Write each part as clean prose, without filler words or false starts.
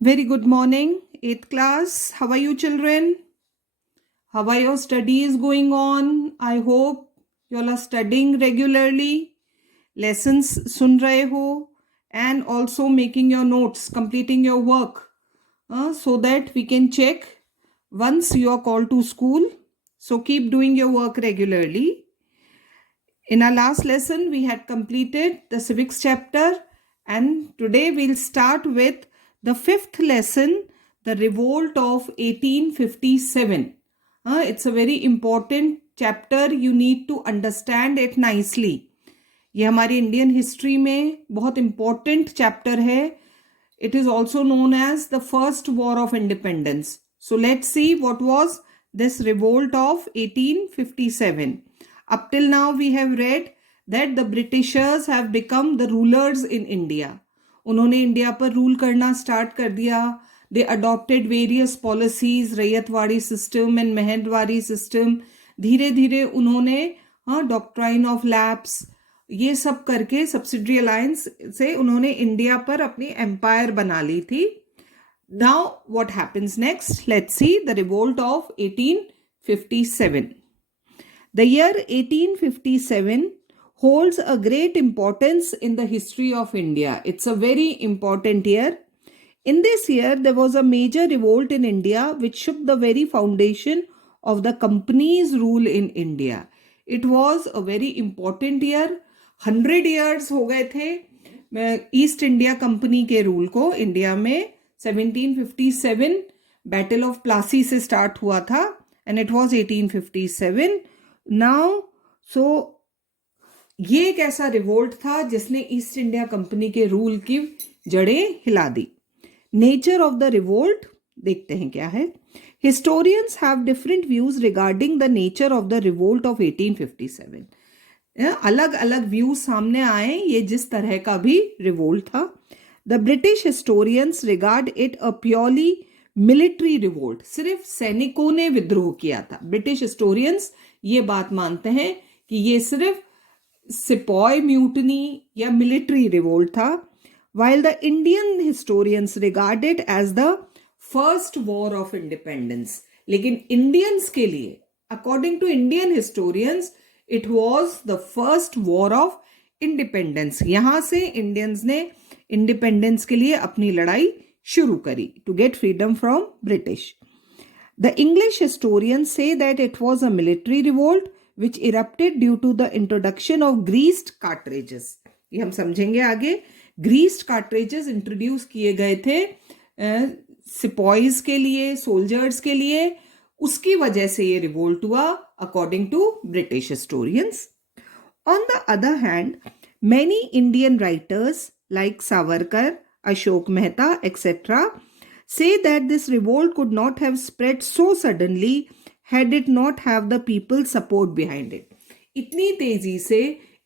Very good morning, 8th class. How are you, children? How are your studies going on? I hope you all are studying regularly, lessons sun rahe ho, and also making your notes, completing your work, so that we can check once you are called to school. So keep doing your work regularly. In our last lesson, we had completed the civics chapter, and today we'll start with the fifth lesson, the revolt of 1857. It's a very important chapter. You need to understand it nicely. ये हमारी Indian history में बहुत important chapter है. It is also known as the first war of independence. So let's see what was this revolt of 1857. Up till now we have read that the Britishers have become the rulers in India. उन्होंने India पर rule करना start कर दिया. They adopted various policies, Ryotwari system and Mahantwari system. धीरे धीरे उन्होंने doctrine of lapse ये सब करके सब्सिडरी अलायंस से उन्होंने इंडिया पर अपनी एम्पायर बना ली थी. Now what happens next? Let's see the revolt of 1857. The year 1857 holds a great importance in the history of India. It's a very important year. In this year, there was a major revolt in India which shook the very foundation of the company's rule in India. It was a very important year. 100 years हो गए थे east India company के rule को India में. 1757 battle of Plassey से start हुआ था and it was 1857. Now so ये एक ऐसा रिवोल्ट था जिसने ईस्ट इंडिया कंपनी के रूल की जड़ें हिला दी. नेचर ऑफ द रिवोल्ट देखते हैं क्या है. Historians have different views regarding the nature of the revolt of 1857. अलग अलग व्यूज सामने आए ये जिस तरह का भी रिवोल्ट था. The British historians regard it a purely military revolt. सिर्फ सैनिकों ने विद्रोह किया था. ब्रिटिश हिस्टोरियंस ये बात मानते हैं कि ये सिर्फ सिपॉय म्यूटनी या मिलिट्री रिवोल्ट था. while the Indian historians regard it as the first war of independence. लेकिन इंडियंस के लिए, according to Indian historians, it was the first war of independence. यहां से इंडियंस ने इंडिपेंडेंस के लिए अपनी लड़ाई शुरू करी to get freedom from British. The English historians say that it was a military revolt which erupted due to the introduction of greased cartridges. ये हम समझेंगे आगे. ग्रीस्ड कार्ट्रिजेस इंट्रोड्यूस किए गए थे सिपॉइज के लिए, सोल्जर्स के लिए. उसकी वजह से ये रिवोल्ट हुआ according to British historians. On the other hand many Indian writers like Savarkar, Ashok Mehta etcetera say that this revolt could not have spread so suddenly had it not have the people's support behind it. इतनी तेजी से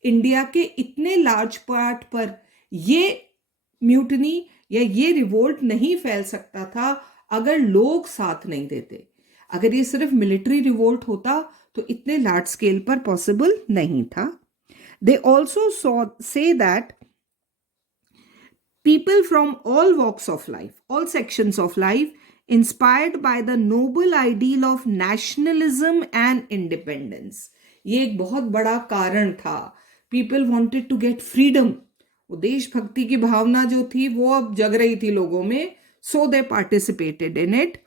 India के इतने large part पर ये mutiny या ये revolt नहीं फैल सकता था अगर लोग साथ नहीं देते. अगर ये सिर्फ मिलिट्री रिवोल्ट होता तो इतने लार्ज स्केल पर पॉसिबल नहीं था. They also say that people from all walks of life, all sections of life, inspired by the noble ideal of nationalism and independence. ये एक बहुत बड़ा कारण था. People wanted to get freedom. वो देशभक्ति की भावना जो थी वो अब जग रही थी लोगों में. So they participated in it,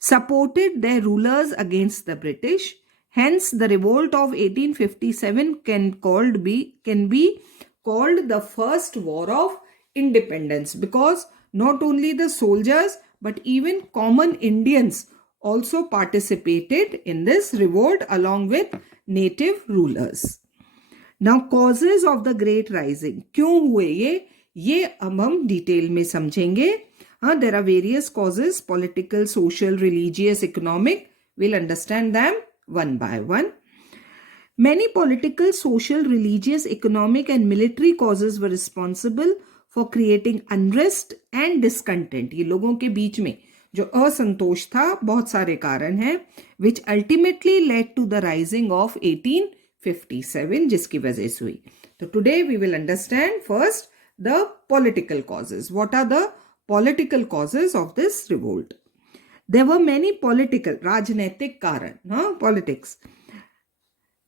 supported their rulers against the British. Hence, the revolt of 1857 can be called the first war of independence, because not only the soldiers but even common Indians also participated in this revolt along with native rulers. Now, causes of the great rising. क्यों हुए ये अब हम detail में समझेंगे. There are various causes: political, social, religious, economic. We'll understand them one by one. Many political, social, religious, economic and military causes were responsible for creating unrest and discontent. ये लोगों के बीच में जो असंतोष था बहुत सारे कारण हैं which ultimately led to the rising of 1857 जिसकी वजह से हुई. तो today we will understand first the political causes. What are the political causes of this revolt. There were many political, राजनीतिक कारण, politics,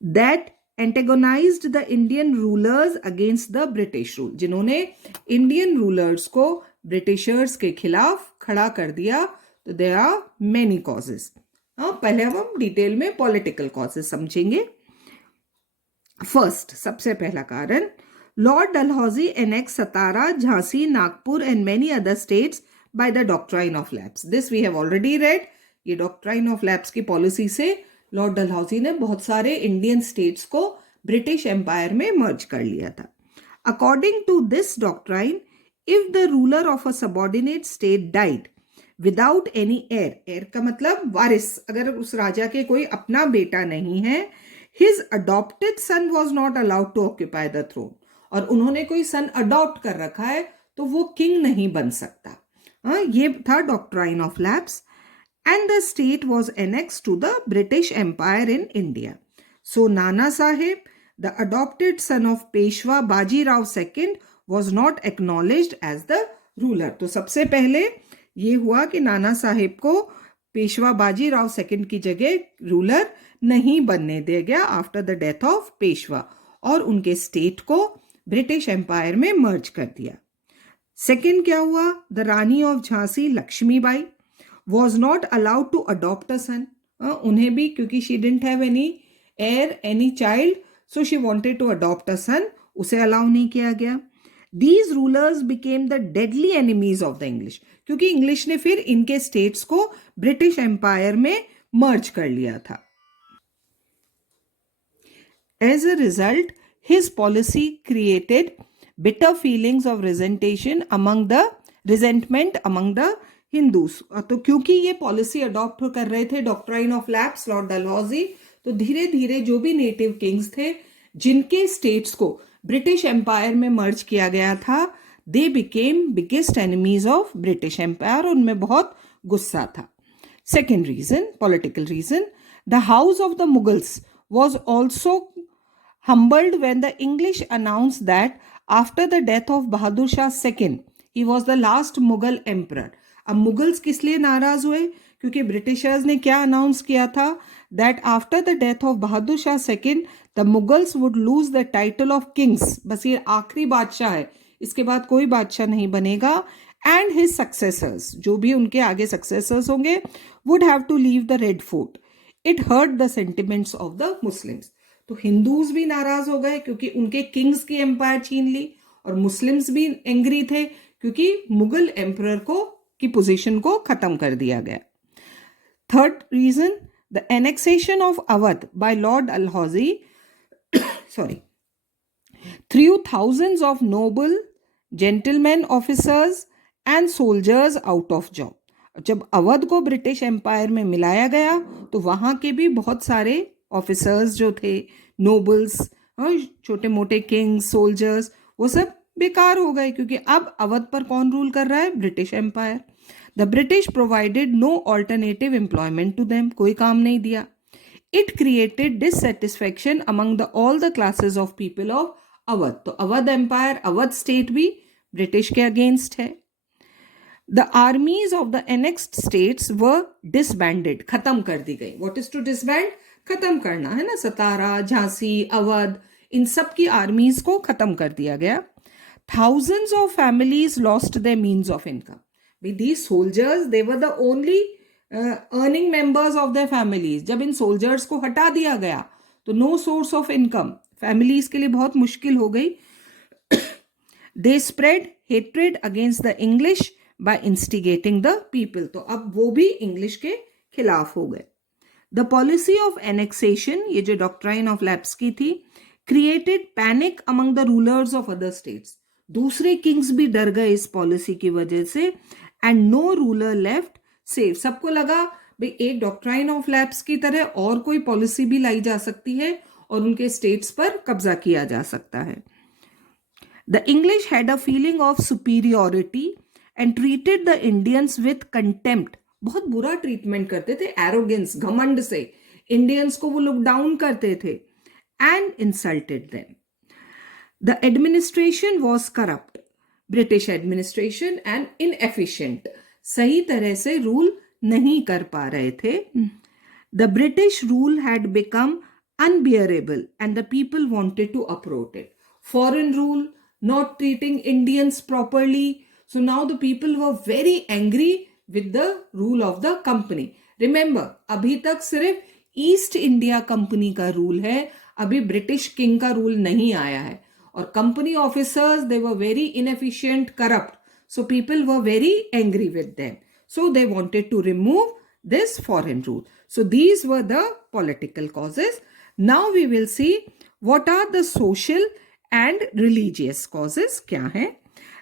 that antagonized the Indian rulers against the British rule. जिन्होंने Indian rulers को Britishers के खिलाफ खड़ा कर दिया. तो there are many causes. पहले हम डिटेल में political causes समझेंगे. First, सबसे पहला कारण, Lord Dalhousie annexed Satara, Jhansi, Nagpur and many other states by the doctrine of lapse. This we have already read. ये doctrine of lapse की policy से लॉर्ड डलहौजी ने बहुत सारे इंडियन स्टेट्स को ब्रिटिश एम्पायर में मर्ज कर लिया था. According to this doctrine, if the ruler of a subordinate state died without any heir, heir का मतलब वारिस, अगर उस राजा के कोई अपना बेटा नहीं है, his adopted son was not allowed to occupy the throne, और उन्होंने कोई सन अडॉप्ट कर रखा है तो वो किंग नहीं बन सकता. ये था doctrine of lapse. And the state was annexed to the British Empire in India. So Nana Sahib, the adopted son of Peshwa Baji Rao II, was not acknowledged as the ruler. तो सबसे पहले ये हुआ कि नाना साहिब को पेशवा बाजी Rao second की जगह रूलर नहीं बनने दिया गया after the death of Peshwa, और उनके स्टेट को ब्रिटिश एम्पायर में मर्ज कर दिया. सेकंड क्या हुआ, the Rani of Jhansi Lakshmibai was not allowed to adopt a son. उन्हें भी, क्योंकि she didn't have any heir, any child, so she wanted to adopt a son, उसे allow नहीं किया गया. These rulers became the deadly enemies of the English, क्योंकि English ने फिर इनके स्टेट्स को ब्रिटिश एम्पायर में मर्ज कर लिया था. As a result, his policy created bitter feelings of resentment among the Hindus. तो क्योंकि ये पॉलिसी अडॉप्ट कर रहे थे doctrine of lapse Lord Dalhousie, तो धीरे धीरे जो भी नेटिव किंग्स थे जिनके स्टेट्स को ब्रिटिश एम्पायर में मर्ज किया गया था, they became biggest enemies of British empire. उनमें बहुत गुस्सा था. Second reason, political reason, the house of the Mughals was also humbled when the English announced that after the death of Bahadur Shah II, he was the last Mughal emperor. अब Mughals किस लिए नाराज हुए, क्योंकि ब्रिटिशर्स ने क्या announce किया था, that after the death of Bahadur Shah second the Mughals would lose the title of Kings. बस ये आखिरी बादशाह है, इसके बाद कोई बादशाह नहीं बनेगा. एंड हिज सक्सेसर्स, जो भी उनके आगे सक्सेसर्स होंगे, would have to leave the Red Fort. It hurt the sentiments of the Muslims. तो हिंदूज भी नाराज हो गए क्योंकि उनके किंग्स की एम्पायर छीन ली, और मुस्लिम्स भी एंग्री थे क्योंकि मुगल एम्परर को की पोजीशन को खत्म कर दिया गया. Third reason, the annexation of Awadh by Lord Dalhousie threw thousands of noble, gentleman officers and soldiers out of job. जब अवध को ब्रिटिश एम्पायर में मिलाया गया तो वहां के भी बहुत सारे ऑफिसर्स जो थे, नोबल्स, छोटे मोटे किंग्स, सोल्जर्स, वो सब बेकार हो गए, क्योंकि अब अवध पर कौन रूल कर रहा है, British empire. The British provided no alternative employment to them, कोई काम नहीं दिया. It created dissatisfaction among the all the classes of people of Awadh. तो अवध एम्पायर, अवध स्टेट भी ब्रिटिश के अगेंस्ट है. The armies of the annexed states were disbanded, खत्म कर दी गई. व्हाट इज टू डिसबैंड, खत्म करना है ना. सतारा, झांसी, अवध, इन सब की आर्मीज को खत्म कर दिया गया. Thousands of families lost their means of income. These soldiers, they were the only earning members of their families. जब इन soldiers को हटा दिया गया तो no source of income, families के लिए बहुत मुश्किल हो गई. They spread hatred against the English by instigating the people. तो अब वो भी इंग्लिश के खिलाफ हो गए. The policy of annexation, ये जो doctrine of lapse की थी, created panic among the rulers of other states. दूसरे किंग्स भी डर गए इस पॉलिसी की वजह से. And no ruler left safe. सबको लगा भाई एक डॉक्ट्राइन ऑफ लैप्स की तरह और कोई पॉलिसी भी लाई जा सकती है और उनके स्टेट्स पर कब्जा किया जा सकता है. The English had a feeling of superiority and treated the Indians with contempt. बहुत बुरा ट्रीटमेंट करते थे, एरोगेंस, घमंड से इंडियंस को वो लुक डाउन करते थे. And insulted them. The administration was corrupt. British administration and inefficient, सही तरह से रूल नहीं कर पा रहे थे. The British rule had become unbearable and the people wanted to uproot it. Foreign rule, not treating Indians properly. So now the people were very angry with the rule of the company. Remember, अभी तक सिर्फ east India company का rule है, अभी British king का rule नहीं आया है. और company officers, they were very inefficient, corrupt. So people were very angry with them. So they wanted to remove this foreign rule. So these were the political causes. Now we will see what are the social and religious causes. क्या है?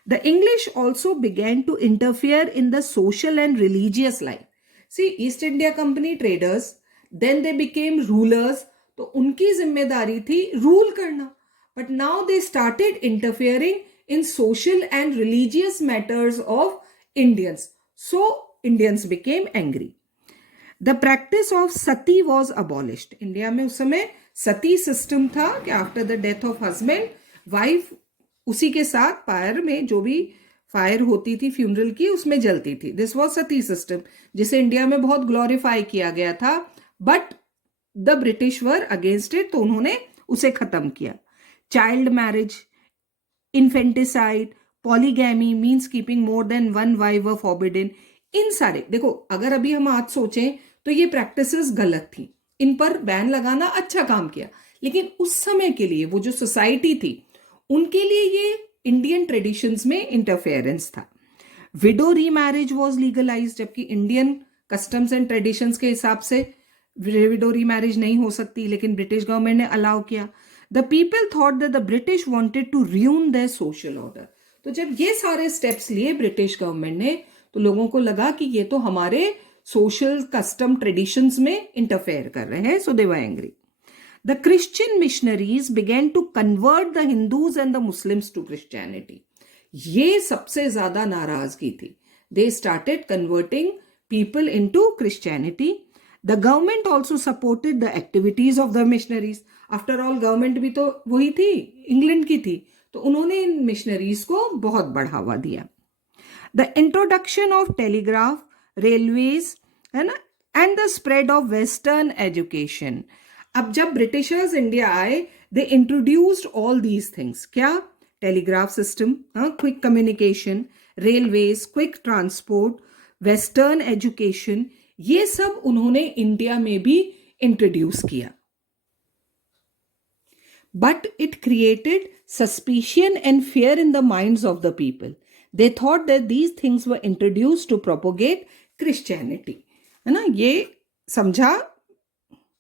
The English also began to interfere in the social and religious life. See, East India Company traders, then they became rulers. तो उनकी जिम्मेदारी थी rule करना. But now they started interfering in social and religious matters of Indians. So Indians became angry. The practice of sati was abolished. India में उस समय सती system था कि after the death of husband wife उसी के साथ fire में जो भी फायर होती थी फ्यूनरल की उसमें जलती थी. दिस वॉज सती सिस्टम जिसे इंडिया में बहुत ग्लोरीफाई किया गया था. But the British were against it, तो उन्होंने उसे खत्म किया. Child marriage, infanticide, polygamy means keeping more than one wife were forbidden. इन सारे, देखो अगर अभी हम आज सोचें तो ये प्रैक्टिसेस गलत थी, इन पर बैन लगाना अच्छा काम किया, लेकिन उस समय के लिए वो जो सोसाइटी थी उनके लिए ये इंडियन ट्रेडिशंस में इंटरफेरेंस था. विडो रीमैरिज वाज लीगलाइज्ड, जबकि इंडियन कस्टम्स एंड ट्रेडिशंस के हिसाब से विडो रीमैरिज नहीं हो सकती, लेकिन ब्रिटिश गवर्नमेंट ने अलाउ किया. The people thought that the British wanted to ruin their social order. तो जब ये सारे स्टेप्स लिए ब्रिटिश गवर्नमेंट ने, तो लोगों को लगा कि ये तो हमारे सोशल कस्टम ट्रेडिशंस में इंटरफेयर कर रहे हैं. So they were angry. The Christian missionaries began to convert the Hindus and the Muslims to Christianity. ये सबसे ज्यादा नाराजगी थी. They started converting people into Christianity. The government also supported the activities of the missionaries. After all government भी तो वही थी, England की थी, तो उन्होंने इन मिशनरीज को बहुत बढ़ावा दिया. The introduction of telegraph, railways, है ना, and the spread of western education. अब जब ब्रिटिशर्स इंडिया आए, they introduced all these things. क्या? Telegraph system, quick communication, railways, quick transport, western education, ये सब उन्होंने इंडिया में भी इंट्रोड्यूस किया. But it created suspicion and fear in the minds of the people. They thought that these things were introduced to propagate Christianity. है ना, ये समझा